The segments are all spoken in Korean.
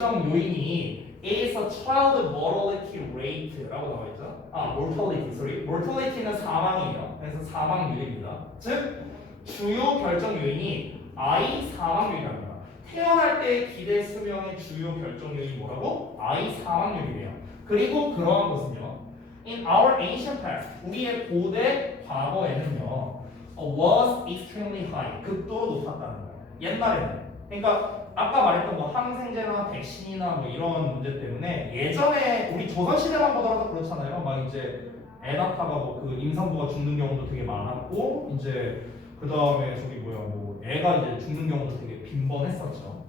결정 요인이 A에서 child mortality rate라고 나와 있죠. mortality는 사망이에요. 그래서 사망률입니다. 즉 주요 결정 요인이 아이 사망률이랍니다. 태어날 때의 기대 수명의 주요 결정 요인이 뭐라고? 아이 사망률이래요. 그리고 그러한 것은요. In our ancient past, 우리의 고대 과거에는요, was extremely high, 극도로 높았다는 거예요. 옛날에는. 그러니까 아까 말했던 뭐 항생제나 백신이나 뭐 이런 문제 때문에 예전에 우리 조선 시대만 보더라도 그렇잖아요. 막 이제 애 낳다가 뭐 그 임산부가 죽는 경우도 되게 많았고 이제 그 다음에 저기 뭐야 뭐 애가 이제 죽는 경우도 되게 빈번했었죠.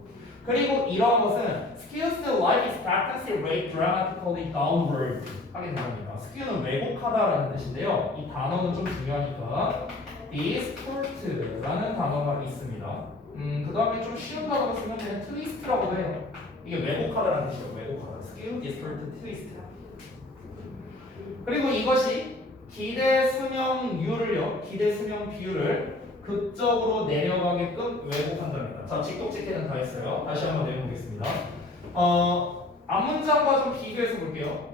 그리고 이러한 것은 skews the life expectancy rate dramatically downward 하게 됩니다. skew는 왜곡하다라는 뜻인데요. 이 단어는 좀 중요하니까 distort라는 단어가 있습니다. 그 다음에 좀 쉬운 단어로 쓰면 그냥 트위스트라고도 해요. 이게 왜곡하다라는 뜻이에요. 왜곡하다. skew, distort, twist. 그리고 이것이 기대 수명률을요, 기대 수명 비율을 극적으로 내려가게끔 왜곡한답니다. 자, 직독직해는 다 했어요. 다시 한번 내려보겠습니다. 앞문장과 좀 비교해서 볼게요.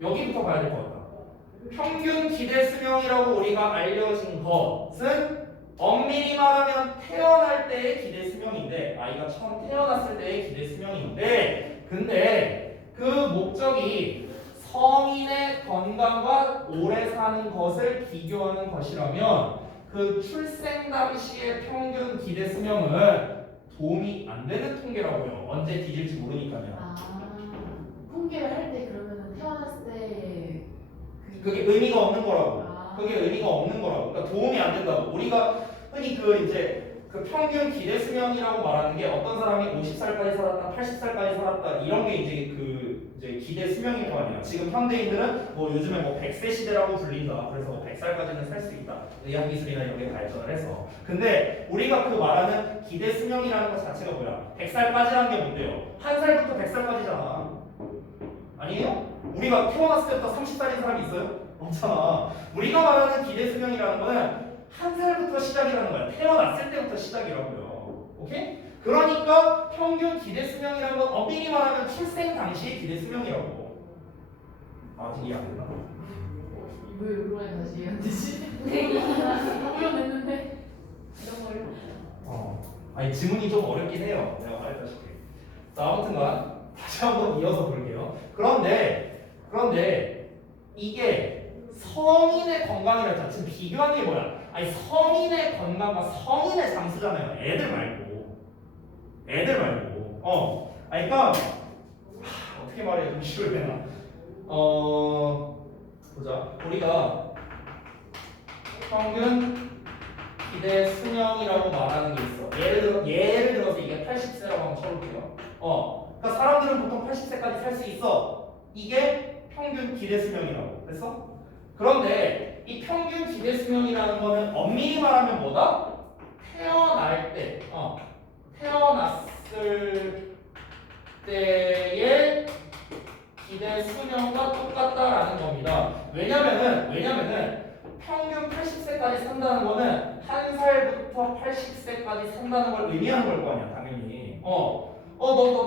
여기부터 봐야 될 것 같다. 평균 기대 수명이라고 우리가 알려진 것은 엄밀히 말하면 태어날 때의 기대 수명인데, 아이가 처음 태어났을 때의 기대 수명인데, 근데 그 목적이 성인의 건강과 오래 사는 것을 비교하는 것이라면 그 출생 당시의 평균 기대 수명은 도움이 안 되는 통계라고요. 언제 뒤질지 모르니까요. 아, 통계를 할 때 그러면은 태어났을 때 그게 의미가 없는 거라고. 아. 그게 의미가 없는 거라고. 그러니까 도움이 안 된다고. 우리가 흔히 그 평균 기대 수명이라고 말하는 게 어떤 사람이 50살까지 살았다, 80살까지 살았다 이런 게 이제 기대 수명인 거 아니야. 지금 현대인들은 뭐 요즘에 뭐 100세 시대라고 불린다. 그래서 100살까지는 살 수 있다. 의학 기술이나 이런 게 발전을 해서. 근데 우리가 그 말하는 기대 수명이라는 것 자체가 뭐야? 100살까지라는 게 뭔데요? 한 살부터 100살까지잖아. 아니에요? 우리가 태어났을 때부터 30살인 사람이 있어요? 없잖아. 우리가 말하는 기대 수명이라는 거는 한 살부터 시작이라는 거야. 태어났을 때부터 시작이라고요. 오케이? 그러니까 평균 기대 수명이라는 건 엄밀히 말하면 출생 당시의 기대 수명이라고. 아직 이해 안 되나? 왜 이번에 다시 해야 되지? 어려웠는데 너무 어려워. 아니 지문이 좀 어렵긴 해요. 내가 말했다시피. 자, 아무튼간 다시 한번 이어서 볼게요. 그런데 이게 성인의 건강이라 지금 비교한 게 뭐야? 아니 성인의 건강과 성인의 장수잖아요. 애들 말고. 그러니까 어떻게 말해야 좀 쉬울 되나? 보자. 우리가 평균 기대 수명이라고 말하는 게 있어. 예를 들어서 이게 80세라고 한번 쳐볼게요. 그러니까 사람들은 보통 80세까지 살 수 있어. 이게 평균 기대 수명이라고. 됐어? 그런데 이 평균 기대 수명이라는 거는 엄밀히 말하면 뭐다? 태어날 때, 태어났을 때의 기대 수명과 똑같다라는 겁니다. 왜냐면은 평균 80세까지 산다는 거는 한 살부터 80세까지 산다는 걸 의미하는 걸 거 아니야, 당연히. 너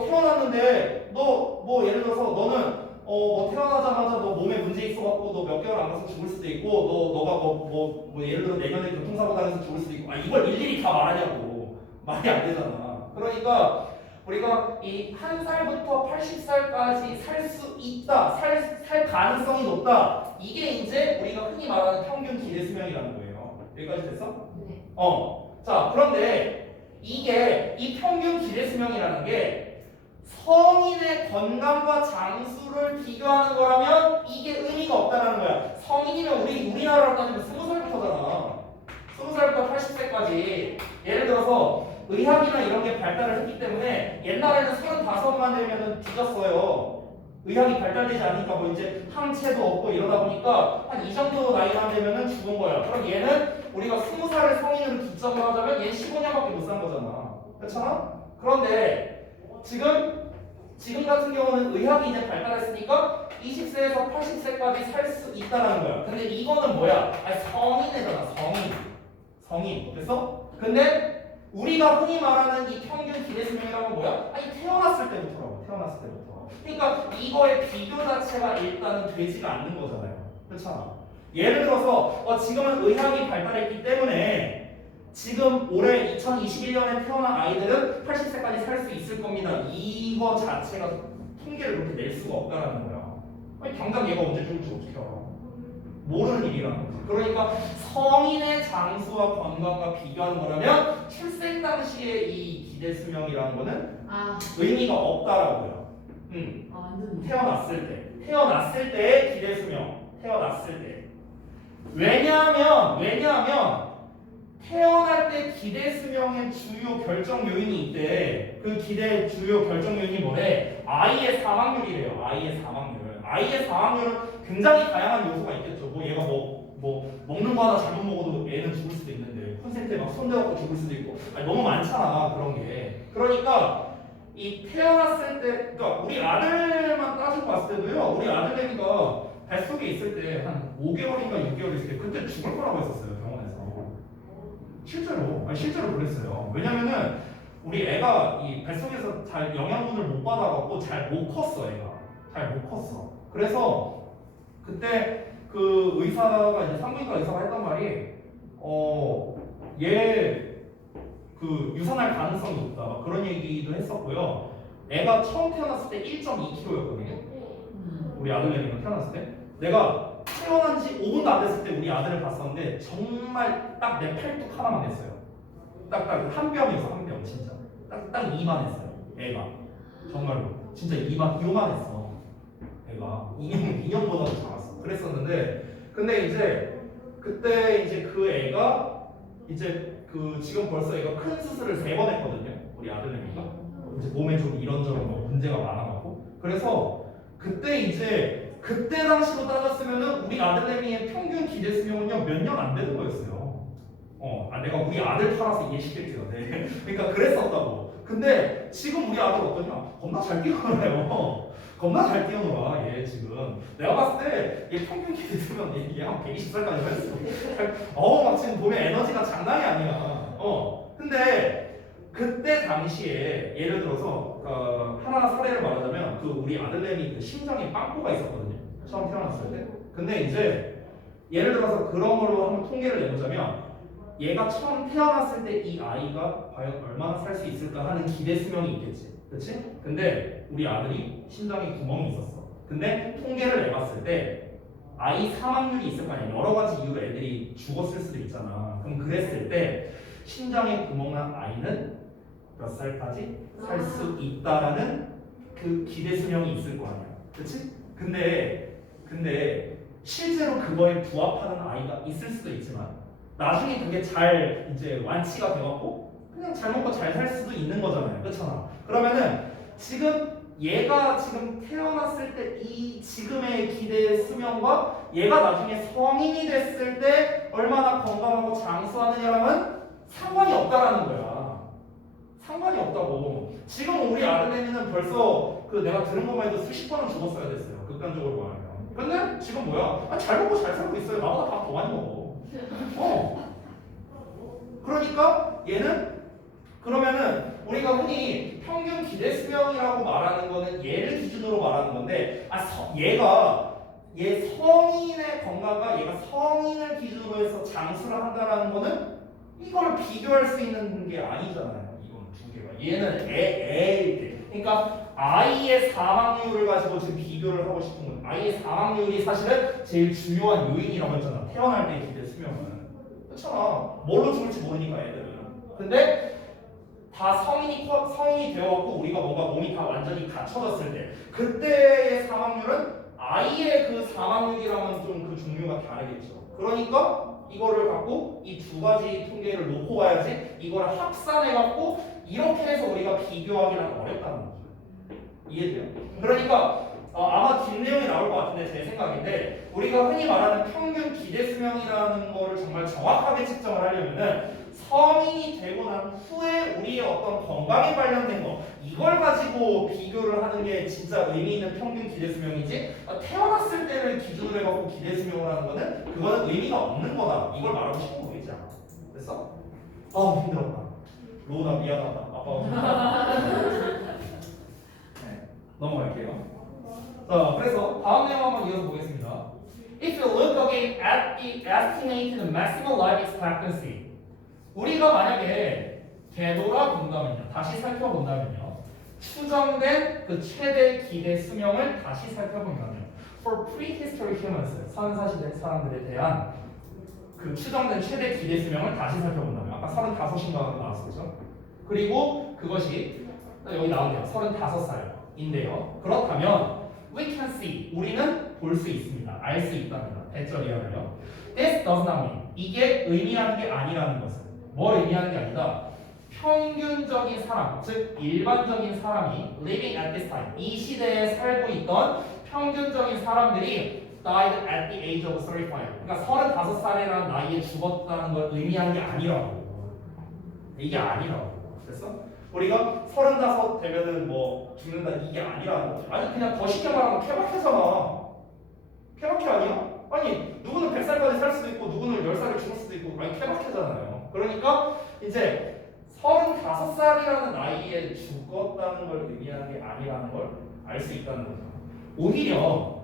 태어났는데 너 뭐 예를 들어서 너는 뭐 태어나자마자 너 몸에 문제 있어갖고 너 몇 개월 안 가서 죽을 수도 있고 너가 뭐 예를 들어 내년에 교통사고 당해서 죽을 수도 있고 이걸 일일이 다 말하냐고. 말이 안 되잖아. 그러니까 우리가 이 한 살부터 80살까지 살 수 있다, 살 가능성이 높다. 이게 이제 우리가 흔히 말하는 평균 기대 수명이라는 거예요. 여기까지 됐어? 네. 자, 그런데 이 평균 기대 수명이라는 게 성인의 건강과 장수를 비교하는 거라면 이게 의미가 없다는 거야. 성인이면 우리나라로 따지면 20살부터잖아. 20살부터 80세까지. 예를 들어서 의학이나 이런 게 발달을 했기 때문에 옛날에는 35만 되면은 뒤졌어요. 의학이 발달되지 않으니까 뭐 이제 항체도 없고 이러다 보니까 한 이 정도 나이만 되면은 죽은 거야. 그럼 얘는 우리가 20살을 성인으로 기점을 하자면 얘는 15년밖에 못 산 거잖아. 그렇잖아? 그런데 지금 같은 경우는 의학이 이제 발달했으니까 20세에서 80세까지 살 수 있다는 거야. 근데 이거는 뭐야? 아니 성인이잖아. 성인. 됐어? 근데 우리가 흔히 말하는 이 평균 기대 수명이라는 건 뭐야? 아니 태어났을 때부터라고. 태어났을 때부터. 그러니까 이거의 비교 자체가 일단은 되지가 않는 거잖아요. 그렇잖아. 예를 들어서 지금은 의학이 발달했기 때문에 지금 올해 2021년에 태어난 아이들은 80세까지 살 수 있을 겁니다. 이거 자체가 통계를 그렇게 낼 수가 없다라는 거야. 아니 당장 얘가 언제 죽을지 어떻게 알아? 모르는 일이라는 거지. 그러니까 성인의 장수와 건강과 비교하는 거라면 출생 당시의 이 기대 수명이라는 거는 아, 의미가 없다라고요. 완전. 태어났을 때의 기대 수명. 태어났을 때. 왜냐하면 태어날 때 기대 수명의 주요 결정 요인이 있대. 그 기대 주요 결정 요인이 뭐래? 아이의 사망률이래요. 아이의 사망률. 아이의 사망률은 굉장히 다양한 요소가 있겠죠. 뭐 얘가 뭐 먹는 거 하나 잘못 먹어도 애는 죽을 수도 있는데 콘센트에 막 손대갖고 죽을 수도 있고 아니, 너무 많잖아 그런 게. 그러니까 이 태어났을 때, 그러니까 우리 아들만 따지고 봤을 때도요. 우리 아들내미가 뱃속에 있을 때 한 5개월인가 6개월 있을 때 그때 죽을 거라고 했었어요 병원에서. 실제로 그랬어요. 왜냐면은 우리 애가 이 뱃속에서 잘 영양분을 못 받아갖고 잘 못 컸어. 애가 잘 못 컸어. 그래서 그때 그 의사가 이제 산부인과 의사가 했던 말이 얘 그 유산할 가능성이 높다 막 그런 얘기도 했었고요. 애가 처음 태어났을 때 1.2kg였거든요. 우리 아들내미가 태어났을 때 내가 태어난 지 5분도 안 됐을 때 우리 아들을 봤었는데 정말 딱 내 팔뚝 하나만 됐어요. 딱 한 뼘이었어. 한 뼘 진짜 딱 이만했어요. 애가 정말로 진짜 요만했어. 애가 인형보다도 작았어. 그랬었는데 근데 이제 그때 이제 그 애가 이제 그 지금 벌써 애가 큰 수술을 3번 했거든요. 우리 아들내미가 이제 몸에 좀 이런저런 뭐 문제가 많아갖고 그래서 그때 당시로 따졌으면은 우리 아들내미의 평균 기대 수명은요 몇 년 안 되는 거였어요. 내가 우리 아들 팔아서 이해시킬게요. 네. 그러니까 그랬었다고. 근데 지금 우리 아들 어떠냐? 겁나 잘 뛰어놀아요. 겁나 잘 뛰어놀아. 얘 지금 내가 봤을 때 얘 평균 기대 수명 얘 한 120살까지 했어. 막 지금 보면 에너지가 장난이 아니야. 근데 그때 당시에 예를 들어서 하나 사례를 말하자면 그 우리 아들내미 그 심장에 빵꾸가 있었거든요. 처음 태어났을 때. 근데 이제 예를 들어서 그런 걸로 한번 통계를 내보자면 얘가 처음 태어났을 때 이 아이가 과연 얼마나 살 수 있을까 하는 기대 수명이 있겠지. 그렇지? 근데 우리 아들이 심장에 구멍이 있었어. 근데 통계를 내봤을 때 아이 사망률이 있을 거 아니야. 여러 가지 이유로 애들이 죽었을 수도 있잖아. 그럼 그랬을 때 심장에 구멍 난 아이는 몇 살까지 살 수 있다라는 그 기대 수명이 있을 거 아니야. 그렇지? 근데 실제로 그거에 부합하는 아이가 있을 수도 있지만 나중에 그게 잘 이제 완치가 돼갖고 그냥 잘 먹고 잘 살 수도 있는 거잖아요. 그렇잖아. 그러면은 얘가 지금 태어났을 때 이 지금의 기대 수명과 얘가 나중에 성인이 됐을 때 얼마나 건강하고 장수하느냐랑은 상관이 없다라는 거야. 상관이 없다고. 지금 우리 아들내미는 벌써 그 내가 들은 것만 해도 수십 번은 죽었어야 됐어요. 극단적으로 말하면. 근데 지금 뭐야? 잘 먹고 잘 살고 있어요. 나보다 밥 더 많이 먹어. 그러니까 얘는 그러면은 우리가 흔히 평균 기대 수명이라고 말하는 거는 얘를 기준으로 말하는 건데 얘 성인의 건강과 얘가 성인을 기준으로 해서 장수를 한다라는 거는 이걸 비교할 수 있는 게 아니잖아요. 이건 두 개가. 얘는 애일 때. 그러니까 아이의 사망률을 가지고 지금 비교를 하고 싶은 거예요. 아이의 사망률이 사실은 제일 중요한 요인이라고 했잖아. 태어날 때 기대 수명은. 그렇잖아. 뭘로 죽을지 모르니까 애들은. 근데 다 성인이 되어갖고 우리가 뭔가 몸이 다 완전히 갖춰졌을 때 그때의 사망률은 아이의 그 사망률이랑은 좀 그 종류가 다르겠죠. 그러니까 이거를 갖고 이 두 가지 통계를 놓고 봐야지 이거를 합산해갖고 이렇게 해서 우리가 비교하기는 어렵다는 거죠. 이해돼요? 그러니까 아마 뒷내용이 나올 것 같은데 제 생각인데 우리가 흔히 말하는 평균 기대 수명이라는 거를 정말 정확하게 측정을 하려면은 성인이 되고 난 후에 우리의 어떤 건강에 관련된 거 이걸 가지고 비교를 하는 게 진짜 의미 있는 평균 기대 수명이지 태어났을 때를 기준으로 해갖고 기대 수명을 하는 거는 그거는 의미가 없는 거다 이걸 말하고 싶은 거겠지. 됐어? 힘들었다. 로우나 미안하다. 아빠가 네, 넘어갈게요. 자, 그래서 다음 내용 한번 이어서 보겠습니다. If you look again at the estimated maximum life expectancy, 우리가 만약에 되돌아본다면요, 다시 살펴본다면요, 추정된 그 최대 기대 수명을 다시 살펴본다면, for prehistoric humans, 선사시대 사람들에 대한 그 추정된 최대 기대 수명을 다시 살펴본다면, 아까 35인가 나왔었죠. 그리고 그것이 여기 나오네요. 35살인데요. 그렇다면 we can see, 우리는 볼 수 있습니다. 알 수 있답니다. 대절이야말요. This does not mean, 이게 의미하는 게 아니라는 것은, 뭘 의미하는 게 아니다. 평균적인 사람, 즉 일반적인 사람이 living at this time, 이 시대에 살고 있던 평균적인 사람들이 died at the age of 35. 그러니까 35살이라는 나이에 죽었다는 걸 의미하는 게 아니라고. 이게 아니라고. 됐어? 우리가 35 되면은 뭐 죽는다 이게 아니라는 거지. 아니 그냥 더 쉽게 말하면 케바케잖아. 케바케 아니야? 아니 누구는 100살까지 살 수도 있고 누구는 10살에 죽을 수도 있고 아니 케바케잖아요. 그러니까 이제 35살이라는 나이에 죽었다는 걸 의미하는 게 아니라는 걸 알 수 있다는 거죠. 오히려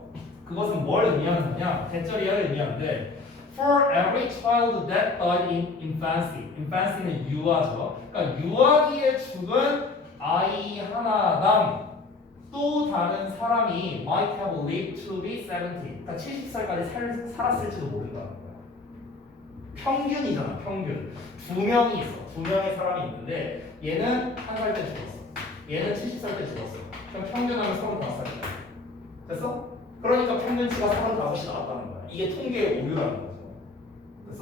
그것은 뭘 의미하는 거냐? 대절이야를 의미하는데 For every child that died in infancy, infancy는 유아죠. 그러니까 유아기에 죽은 아이 하나당 또 다른 사람이 might have lived to be 70. 그러니까 70살까지 살았을지도 모른다는 거야. 평균이잖아, 평균. 두 명이 있어. 두 명의 사람이 있는데 얘는 한 살 때 죽었어. 얘는 70살 때 죽었어. 그럼 평균하면 35살이야. 됐어? 그러니까 평균치가 35이 나왔다는 거야. 이게 통계의 오류라는 거죠. 됐어?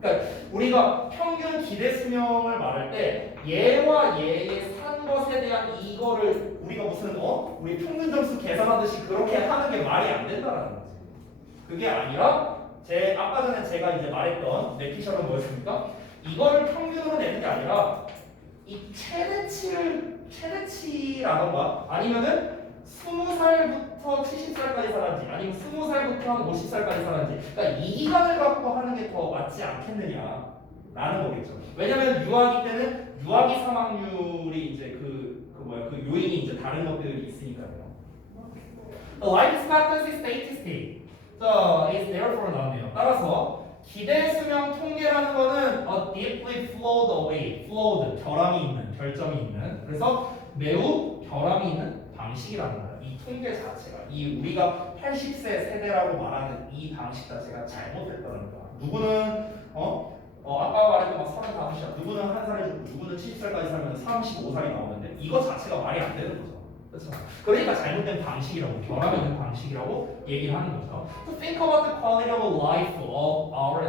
그러니까 우리가 평균 기대 수명을 말할 때 얘와 얘의 산 것에 대한 이거를 우리가 무슨 우리 평균 점수 계산하듯이 그렇게 하는 게 말이 안 된다는 거지. 그게 아니라 아까 전에 제가 이제 말했던 내피셜은 뭐였습니까? 이거를 평균으로 내는 게 아니라 이 최대치라던가 아니면은 20살부터 70살까지 살았지 아니면 20살부터 한 50살까지 살았지 그러니까 이 기간을 갖고 하는 게 더 맞지 않겠느냐 라는 거겠죠. 왜냐면 유아기 때는 유아기 사망률이 이제 그 요인이 이제 다른 것들이 있으니까요. The life expectancy statistic is therefore 나오네요. 따라서 기대 수명 통계라는 거는 a deeply flawed way, flawed 결함이 있는, 결점이 있는. 그래서 매우 결함이 있는 방식이라는 거예요. 이 통계 자체가 이 우리가 80세 세대라고 말하는 이 방식 자체가 잘못됐다는 거야. 누구는 아까 말했던 막 35이야. 누구는 한 살에 죽고 누구는 70살까지 살면 35살이 나오는데 이거 자체가 말이 안 되는 거죠. 그렇죠? 그러니까 잘못된 방식이라고 결함이 있는 방식이라고 얘기를 하는 거죠. To think about the quality of life of our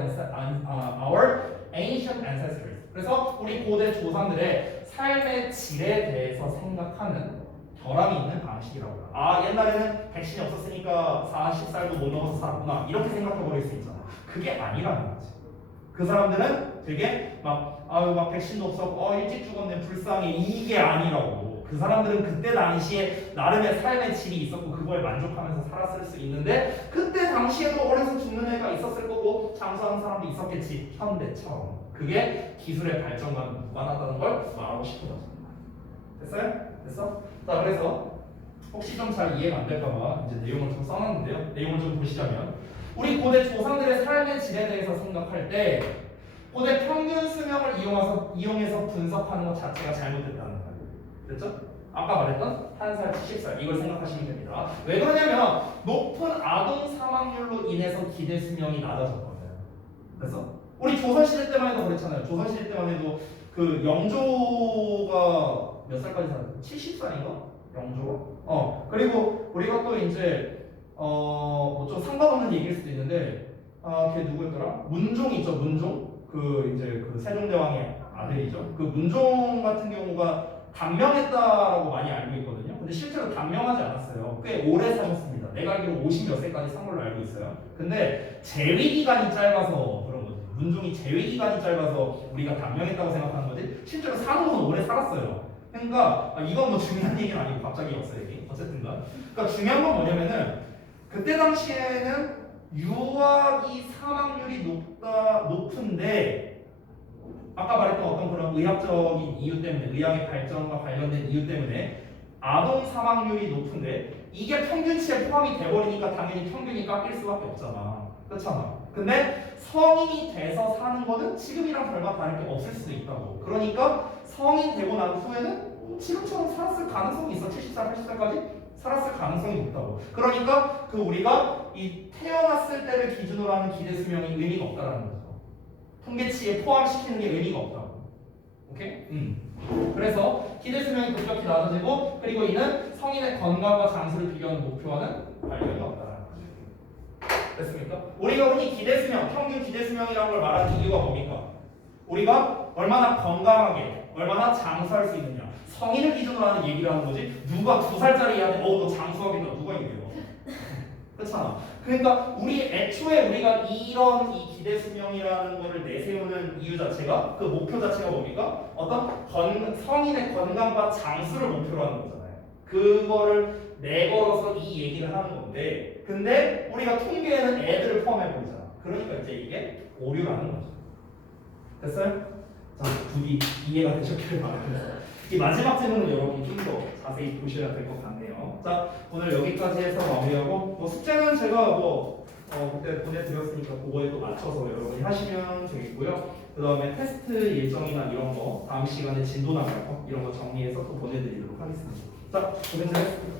ancient ancestors. 그래서 우리 고대 조상들의 삶의 질에 대해서 생각하는 결함이 있는 방식이라고 해요. 옛날에는 백신이 없었으니까 40살도 못 넘어서 살았구나 이렇게 생각해버릴 수 있잖아. 그게 아니라는 거지. 그 사람들은 되게 막 백신도 없었고 일찍 죽었네 불쌍해 이게 아니라고. 그 사람들은 그때 당시에 나름의 삶의 질이 있었고 그거에 만족하면서 살았을 수 있는데 그때 당시에도 어려서 죽는 애가 있었을 거고 장수하는 사람도 있었겠지 현대처럼. 그게 기술의 발전과 무관하다는 걸 말하고 싶은 거죠. 됐어요? 됐어? 자 그래서 혹시 좀 잘 이해가 안 될까봐 이제 내용을 좀 써놨는데요. 내용을 좀 보시자면 우리 고대 조상들의 삶의 질에 대해서 생각할 때 고대 평균 수명을 이용해서 분석하는 것 자체가 잘못됐다는 거예요. 됐죠? 아까 말했던 한 살 70살 이걸 생각하시면 됩니다. 왜 그러냐면 높은 아동 사망률로 인해서 기대 수명이 낮아졌거든요. 그래서 우리 조선시대 때만 해도 그랬잖아요. 조선시대 때만 해도 그 영조가 몇 살까지 살았어요? 70살인가? 영조? 그리고 우리가 또 이제 뭐 좀 상관없는 얘기일 수도 있는데 걔 누구였더라? 문종 있죠, 문종? 그 이제 그 세종대왕의 아들이죠. 그 문종 같은 경우가 단명했다라고 많이 알고 있거든요. 근데 실제로 단명하지 않았어요. 꽤 오래 사셨습니다. 내가 알기로 50몇 세까지 산 걸로 알고 있어요. 근데 재위 기간이 짧아서 그런 거지. 문종이 재위 기간이 짧아서 우리가 단명했다고 생각하는 거지. 실제로 사는 건 오래 살았어요. 그러니까 이건 뭐 중요한 얘기는 아니고 갑자기 역사 얘기. 어쨌든가. 그러니까 중요한 건 뭐냐면은 그때 당시에는 유아기 사망률이 높은데 아까 말했던 어떤 그런 의학적인 이유 때문에 의학의 발전과 관련된 이유 때문에 아동 사망률이 높은데 이게 평균치에 포함이 돼버리니까 당연히 평균이 깎일 수밖에 없잖아. 그렇잖아. 근데 성인이 돼서 사는 거는 지금이랑 별반 다를 게 없을 수도 있다고. 그러니까 성인 되고 난 후에는 지금처럼 살았을 가능성이 있어. 70살, 80살까지 살았을 가능성이 높다고. 그러니까 그 우리가 이 태어났을 때를 기준으로 하는 기대 수명이 의미가 없다라는 거죠. 통계치에 포함시키는 게 의미가 없다고. 오케이? 그래서 기대 수명이 급격히 낮아지고 그리고 이는 성인의 건강과 장수를 비교하는 목표와는 관련이 없다라는 거죠. 됐습니까? 우리가 흔히 기대 수명, 평균 기대 수명이라는 걸 말하는 이유가 뭡니까? 우리가 얼마나 건강하게, 얼마나 장수할 수 있느냐. 성인을 기준으로 하는 얘기를 하는 거지. 누가 2살짜리 애한테 너 장수하겠다 누가 얘기해요? 그렇잖아. 그러니까 우리 애초에 우리가 이런 이 기대 수명이라는 거를 내세우는 이유 자체가 그 목표 자체가 뭡니까? 어떤 성인의 건강과 장수를 목표로 하는 거잖아요. 그거를 내걸어서 이 얘기를 하는 건데, 근데 우리가 통계에는 애들을 포함해 버리잖아. 그러니까 이제 이게 오류라는 거죠. 됐어요? 자, 부디 이해가 되셨길 바랍니다. 이 마지막 질문은 여러분이 좀 더 자세히 보셔야 될 것 같네요. 자, 오늘 여기까지 해서 마무리하고 숙제는 제가 그때 보내드렸으니까 그거에 또 맞춰서 여러분이 하시면 되겠고요. 그 다음에 테스트 예정이나 이런 거 다음 시간에 진도 나갈 거 이런 거 정리해서 또 보내드리도록 하겠습니다. 자, 고생 잘했습니다.